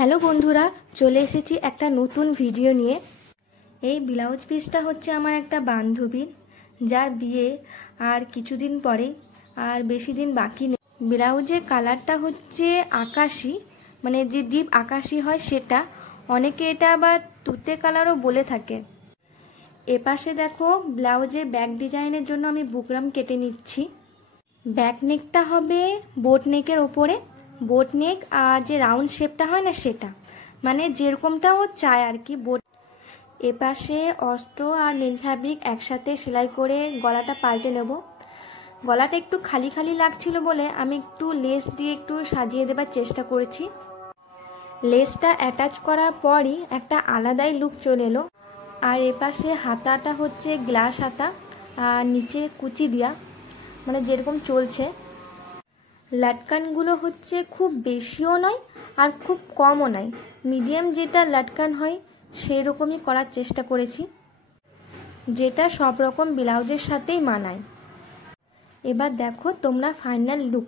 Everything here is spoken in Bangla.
হ্যালো বন্ধুরা, চলে এসেছি একটা নতুন ভিডিও নিয়ে। এই ব্লাউজ পিসটা হচ্ছে আমার একটা বান্ধবীর, যার বিয়ে আর কিছুদিন পরে, আর বেশি দিন বাকি নেই। ব্লাউজের কালারটা হচ্ছে আকাশি, মানে যে ডিপ আকাশি হয় সেটা। অনেকে এটা আবার তুতে কালারও বলে থাকে। এপাশে দেখো, ব্লাউজের ব্যাক ডিজাইনের জন্য আমি বুকরাম কেটে নিচ্ছি। ব্যাক নেকটা হবে বোট নেকের ওপরে, বোট নেক আর যে রাউন্ড শেপটা হয় না সেটা, মানে যেরকমটা ও চায় আর কি। বোট এপাশে অস্ত্র আর মেন ফ্যাব্রিক একসাথে সেলাই করে গলাটা পাল্টে নেব। গলাটা একটু খালি খালি লাগছিল বলে আমি একটু লেস দিয়ে একটু সাজিয়ে দেবার চেষ্টা করেছি। লেসটা অ্যাটাচ করার পরই একটা আলাদাই লুক চলে এলো। আর এপাশে হাতাটা হচ্ছে গ্লাস হাতা আর নিচে কুচি দেওয়া, মানে যেরকম চলছে। লাটকানগুলো হচ্ছে খুব বেশিও নয় আর খুব কমও নয়, মিডিয়াম যেটা লাটকান হয় সেই রকমই করার চেষ্টা করেছি, যেটা সব রকম ব্লাউজের সাথেই মানায়। এবার দেখো তোমরা ফাইনাল লুক।